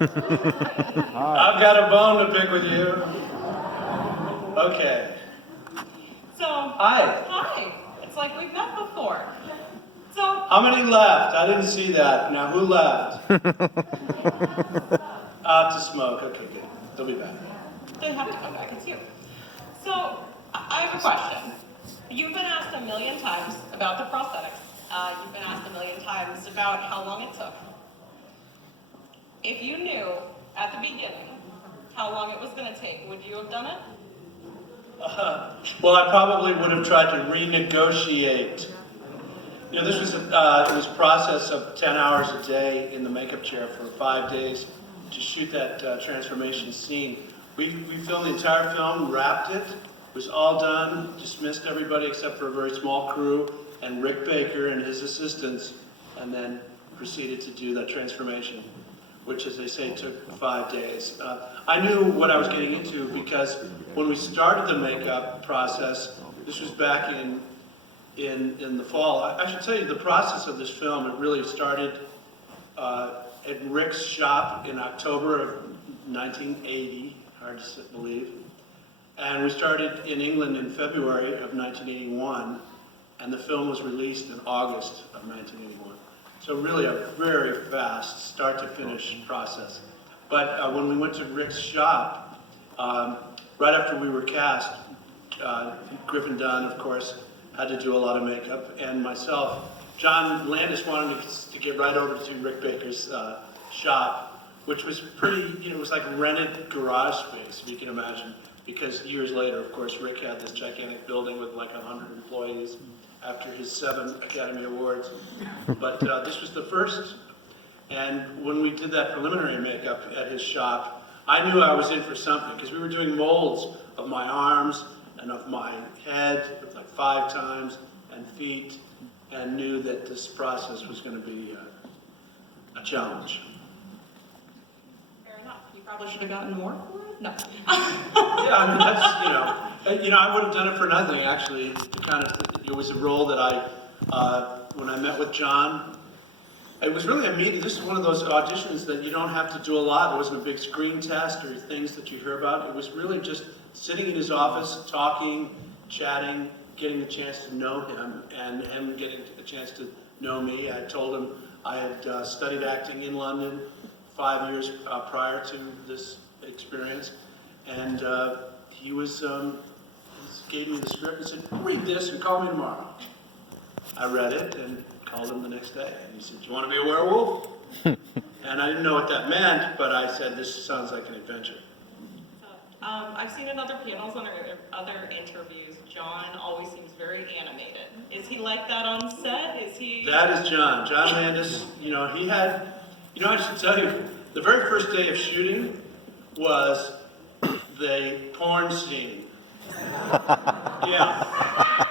I've got a bone to pick with you. Okay. So, Hi. hi. It's like we've met before. So, How many left? I didn't see that. Now, who left? Out to smoke. Okay, good. They'll be back. they have to come back. It's you. So, I have a question. You've been asked a million times about the prosthetics. You've been asked a million times about how long it took. If you knew at the beginning how long it was going to take, would you have done it? Well, I probably would have tried to renegotiate. You know, this was it was a process of 10 hours a day in the makeup chair for 5 days to shoot that transformation scene. We filmed the entire film, wrapped it, was all done, dismissed everybody except for a very small crew and Rick Baker and his assistants, and then proceeded to do that transformation, which, as they say, took 5 days. I knew what I was getting into because when we started the makeup process, this was back in the fall. I should tell you, the process of this film, it really started at Rick's shop in October of 1980, hard to believe. And we started in England in February of 1981, and the film was released in August of 1981. So really a very fast start to finish process. But when we went to Rick's shop, right after we were cast, Griffin Dunn, of course, had to do a lot of makeup, and myself. John Landis wanted to get right over to Rick Baker's shop, which was pretty, you know, it was like rented garage space, if you can imagine, because years later, of course, Rick had this gigantic building with like 100 employees after his 7 Academy Awards. But this was the first, and when we did that preliminary makeup at his shop, I knew I was in for something, because we were doing molds of my arms and of my head, like 5 times, and feet, and knew that this process was going to be a challenge. Fair enough. You probably should have gotten more for it? No. Yeah, I mean, that's, I would have done it for nothing, actually. It was a role that when I met with John, it was really immediate. This is one of those auditions that you don't have to do a lot. There wasn't a big screen test or things that you hear about. It was really just sitting in his office, talking, chatting, getting a chance to know him, and him getting a chance to know me. I told him I had studied acting in London 5 years prior to this experience, and he gave me the script and said, "Read this and call me tomorrow." I read it and called him the next day, and he said, "Do you want to be a werewolf?" And I didn't know what that meant, but I said, "This sounds like an adventure." I've seen in other panels and other interviews, John always seems very animated. Is he like that on set? Is he? That is John. John Landis, he had, I should tell you, the very first day of shooting was the porn scene. Yeah.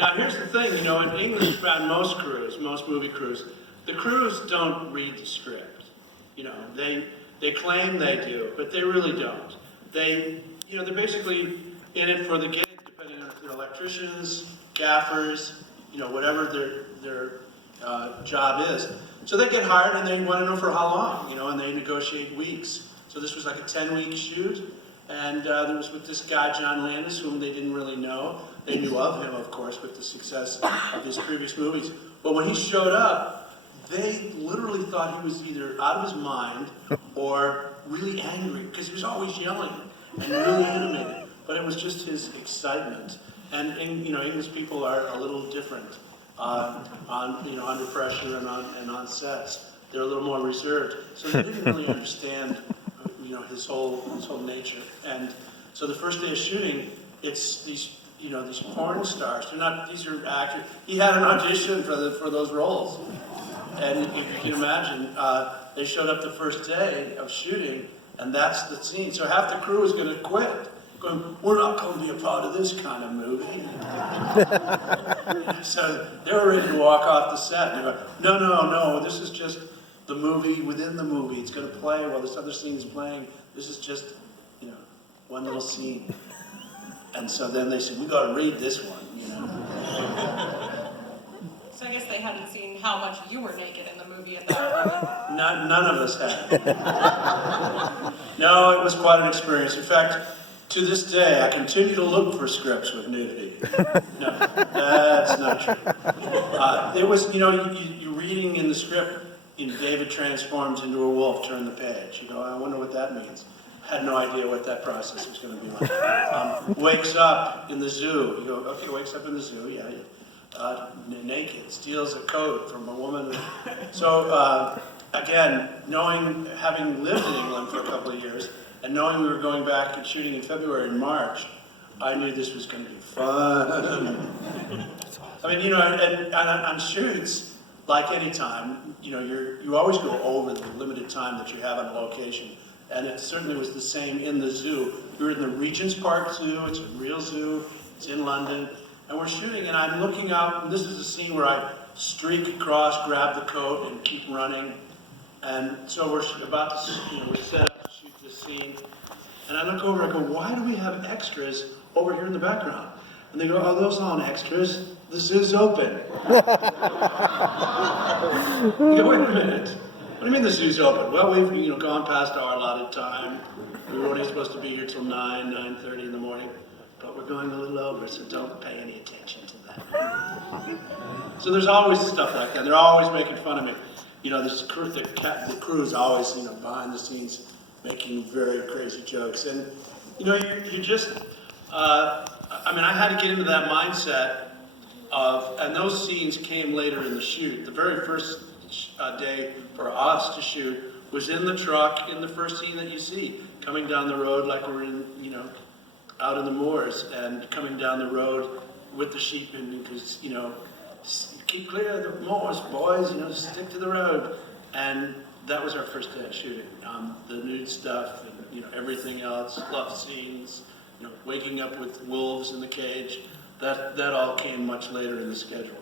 Now here's the thing, in English, around most movie crews, the crews don't read the script. They claim they do, but they really don't. They're basically in it for the gig, depending on if they're electricians, gaffers, whatever their job is. So they get hired and they want to know for how long, and they negotiate weeks. So this was like a 10-week shoot, and there was with this guy, John Landis, whom they didn't really know. They knew of him, of course, with the success of his previous movies. But when he showed up, they literally thought he was either out of his mind or really angry, because he was always yelling and really animated. But it was just his excitement. And English people are a little different under pressure and on sets. They're a little more reserved, so they didn't really understand, his whole nature. And so the first day of shooting, it's these porn stars. These are actors. He had an audition for those roles, and if you can imagine, they showed up the first day of shooting, and that's the scene. So half the crew was going to quit, going, "We're not going to be a part of this kind of movie." So they were ready to walk off the set. And they were, no, this is just the movie within the movie. It's going to play while this other scene is playing. This is just, one little scene. And so then they said, "We got to read this one." So I guess they hadn't seen how much you were naked in the movie at that point. None of us had. No, it was quite an experience. In fact, to this day, I continue to look for scripts with nudity. No, that's not true. It was, you're reading in the script, David transforms into a wolf, turn the page. I wonder what that means. Had no idea what that process was going to be like. Wakes up in the zoo. You go, okay, wakes up in the zoo, yeah. Naked, steals a coat from a woman. So, again, having lived in England for a couple of years, and knowing we were going back and shooting in February and March, I knew this was going to be fun. I mean, and on shoots, like any time, you always go over the limited time that you have on a location. And it certainly was the same in the zoo. We were in the Regent's Park Zoo. It's a real zoo. It's in London. And we're shooting, and I'm looking out, and this is a scene where I streak across, grab the coat, and keep running. And so we're about to, we're set up to shoot this scene. And I look over, I go, why do we have extras over here in the background? And they go, oh, those aren't extras. The zoo's open. You go, wait a minute. What do you mean the zoo's open? Well, we've gone past our allotted time. We were only supposed to be here till 9:30 in the morning. But we're going a little over, so don't pay any attention to that. So there's always stuff like that. They're always making fun of me. The crew's always, behind the scenes making very crazy jokes. And, you just, I had to get into that mindset and those scenes came later in the shoot. The very first day for us to shoot was in the truck in the first scene that you see, coming down the road like we're in, out in the moors, and coming down the road with the sheep, and because, keep clear of the moors, boys, stick to the road. And that was our first day of shooting. The nude stuff and, everything else, love scenes, waking up with wolves in the cage, that all came much later in the schedule.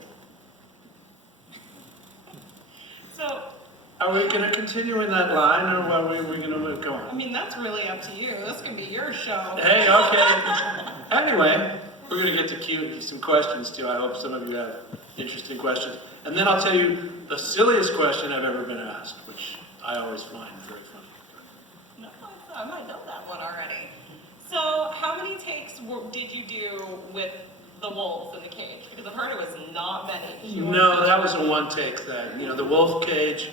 So, are we going to continue in that line, or are we going to move on? I mean, that's really up to you. This can be your show. Hey, okay. Anyway, we're going to get to some questions, too. I hope some of you have interesting questions. And then I'll tell you the silliest question I've ever been asked, which I always find very funny. No, I might know that one already. So, how many takes did you do with the wolves in the cage? Because I've heard it was not many. No, that was a one-take thing. The wolf cage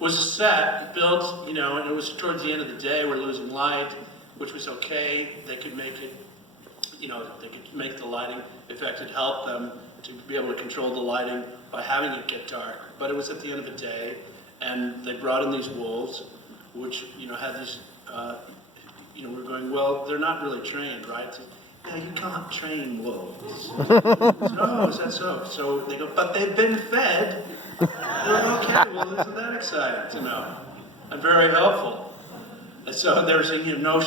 was a set built, and it was towards the end of the day. We're losing light, which was okay. They could make it, they could make the lighting. In fact, it helped them to be able to control the lighting by having it get dark. But it was at the end of the day, and they brought in these wolves, which, had this, we're going, well, they're not really trained, right? No, you can't train wolves. No, is that so? So they go, but they've been fed. Okay, well, isn't that exciting to know? And very helpful. And so they're saying, no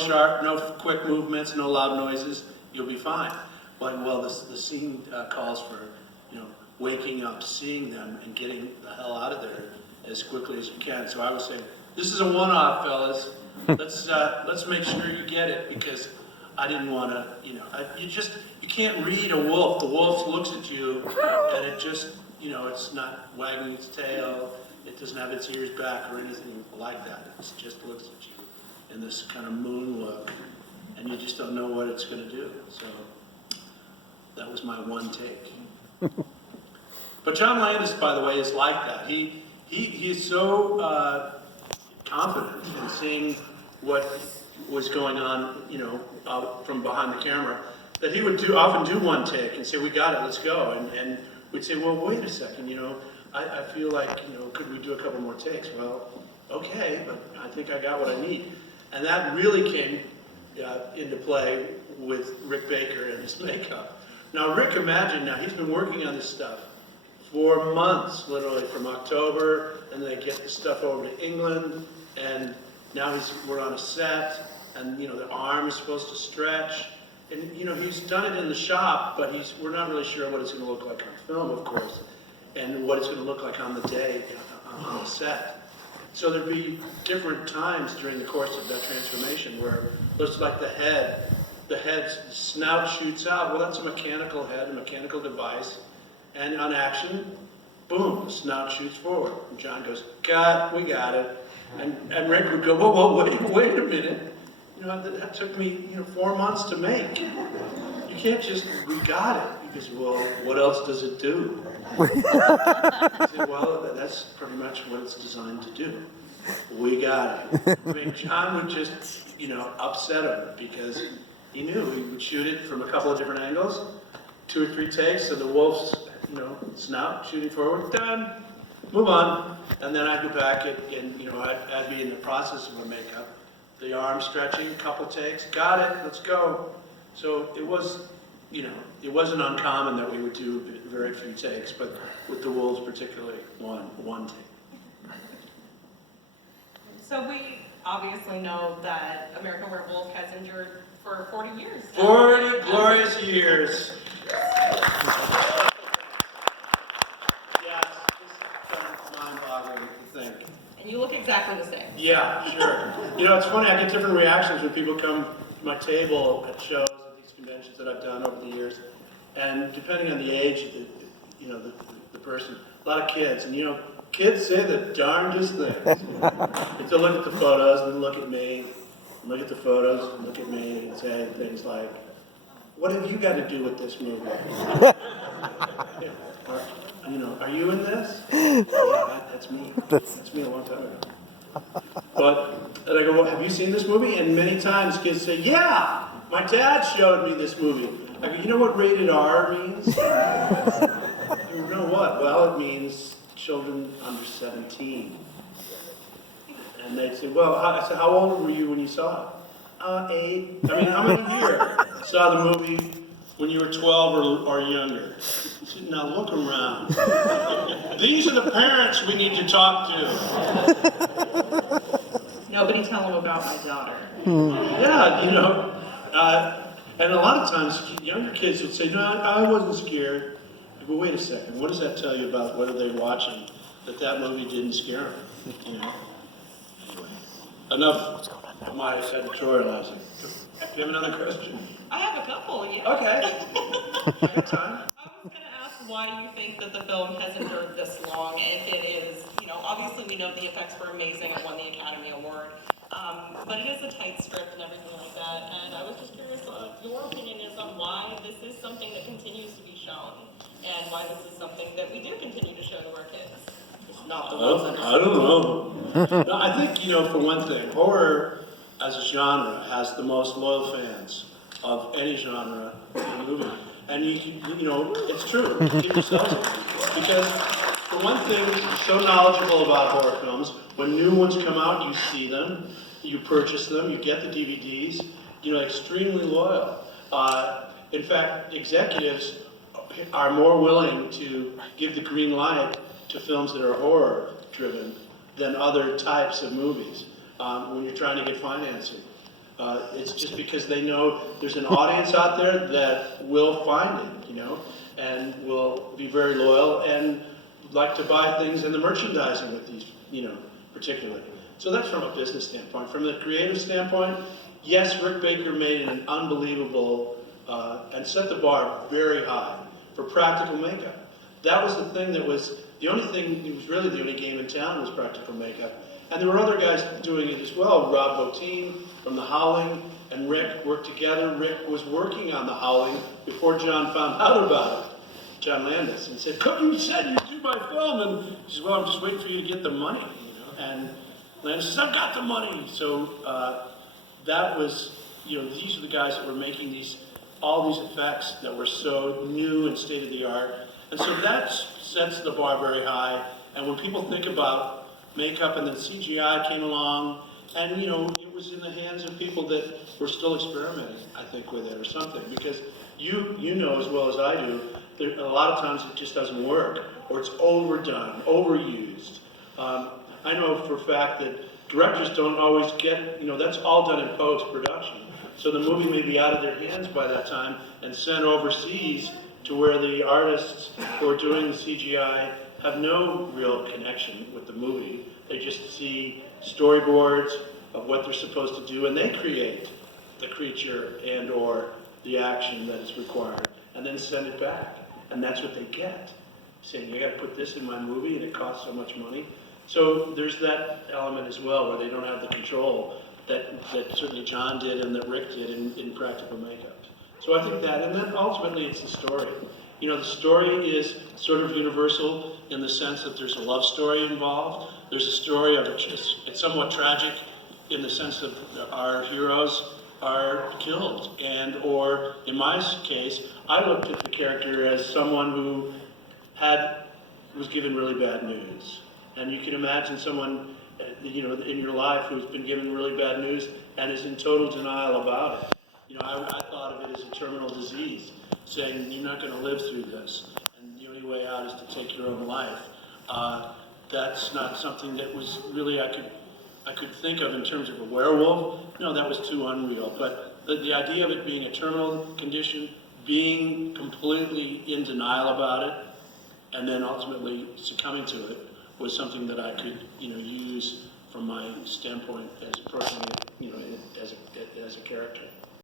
quick movements, no loud noises, you'll be fine. Well, the scene calls for, waking up, seeing them, and getting the hell out of there as quickly as you can. So I was saying, this is a one-off, fellas. Let's make sure you get it, because I didn't want to, you can't read a wolf. The wolf looks at you, and it just, it's not wagging its tail. It doesn't have its ears back or anything like that. It just looks at you in this kind of moon look, and you just don't know what it's going to do. So that was my one take. But John Landis, by the way, is like that. He's so confident in seeing what was going on, from behind the camera, that he would often do one take and say, we got it, let's go. And we'd say, well, wait a second, I feel like, could we do a couple more takes? Well, okay, but I think I got what I need. And that really came into play with Rick Baker and his makeup. Now, Rick, imagine now, he's been working on this stuff for months, literally, from October, and they get the stuff over to England, and now we're on a set, and the arm is supposed to stretch, and he's done it in the shop, but we're not really sure what it's going to look like on film, of course, and what it's going to look like on the day on the set. So there'd be different times during the course of that transformation where it looks like the head's snout shoots out. Well, that's a mechanical head, a mechanical device, and on action, boom, the snout shoots forward. And John goes, cut, we got it. And Rick would go, whoa, wait a minute. You know, that took me, 4 months to make. You can't just, we got it. He goes, well, what else does it do? I said, well, that's pretty much what it's designed to do. We got it. I mean, John would just, upset him because he knew he would shoot it from a couple of different angles, 2 or 3 takes, so the wolf's, snout shooting forward, done, move on. And then I'd go back and I'd be in the process of a makeup, the arm stretching, couple takes, got it, let's go. So it was, it wasn't uncommon that we would do very few takes, but with the wolves particularly, one take. So we obviously know that American Werewolf has endured for 40 years. 40 glorious years. Yeah, it's kind of mind-boggling to think. And you look exactly the same. Yeah, sure. It's funny, I get different reactions when people come to my table at shows at these conventions that I've done over the years. And depending on the age of the person, a lot of kids, and kids say the darndest things. They'll look at the photos and then look at me, and look at the photos and look at me and say things like, what have you got to do with this movie? Or, are you in this? Yeah, that's me. That's me a long time ago. And I go, well, have you seen this movie? And many times kids say, yeah, my dad showed me this movie. I go, you know what rated R means? You know what? Well, it means children under 17. And they'd say, well, I said, how old were you when you saw it? 8. I mean, how many here saw the movie when you were 12 or younger? I said, now look around. These are the parents we need to talk to. Nobody tell them about my daughter. Yeah, and a lot of times younger kids would say, no, I wasn't scared. I go, wait a second, what does that tell you about what are they watching that movie didn't scare them? Anyway, enough of my editorializing. Do you have another question? I have a couple, yeah. Okay. Good time. I was going to ask why you think that the film has endured this long, if it is, obviously we know the effects were amazing and won the Academy Award, but it is a tight script and everything like that, and I was just curious your opinion is on why this is something that continues to be shown, and why this is something that we do continue to show to our kids. It's not the ones that are... I don't know. No, I think, for one thing, horror as a genre has the most loyal fans of any genre in a movie. And it's true. Keep yourselves in. Because for one thing, you're so knowledgeable about horror films. When new ones come out, you see them, you purchase them, you get the DVDs. Extremely loyal. In fact, executives are more willing to give the green light to films that are horror-driven than other types of movies when you're trying to get financing. It's just because they know there's an audience out there that will find it, and will be very loyal and like to buy things in the merchandising with these, particularly. So that's from a business standpoint. From the creative standpoint, yes, Rick Baker made an unbelievable and set the bar very high for practical makeup. That was the thing that was the only thing. It was really the only game in town was practical makeup. And there were other guys doing it as well. Rob Bottin from The Howling and Rick worked together. Rick was working on The Howling before John found out about it, John Landis, and said, "Cook, you said you'd do my film." And he said, "Well, I'm just waiting for you to get the money." And Landis says, "I've got the money." So that was, these are the guys that were making all these effects that were so new and state of the art. And so that sets the bar very high. And when people think about makeup and then CGI came along, and it was in the hands of people that were still experimenting, I think, with it or something. Because you know as well as I do, a lot of times it just doesn't work, or it's overdone, overused. I know for a fact that directors don't always get, that's all done in post-production. So the movie may be out of their hands by that time and sent overseas to where the artists who are doing the CGI have no real connection with the movie. They just see storyboards of what they're supposed to do, and they create the creature and or the action that is required, and then send it back. And that's what they get. saying, you gotta put this in my movie and it costs so much money. So there's that element as well, where they don't have the control that certainly John did and that Rick did in practical makeup. So I think that, and then ultimately it's the story. You know, the story is sort of universal in the sense that there's a love story involved. There's a story of it's somewhat tragic in the sense that our heroes are killed. And, or in my case, I looked at the character as someone who was given really bad news. And you can imagine someone, you know, in your life who's been given really bad news and is in total denial about it. You know, I thought of it as a terminal disease, saying you're not going to live through this, and the only way out is to take your own life. That's not something that was really I could think of in terms of a werewolf. No, that was too unreal. But the idea of it being a terminal condition, being completely in denial about it, and then ultimately succumbing to it, was something that I could, you know, use from my standpoint as approaching it, you know, as a character.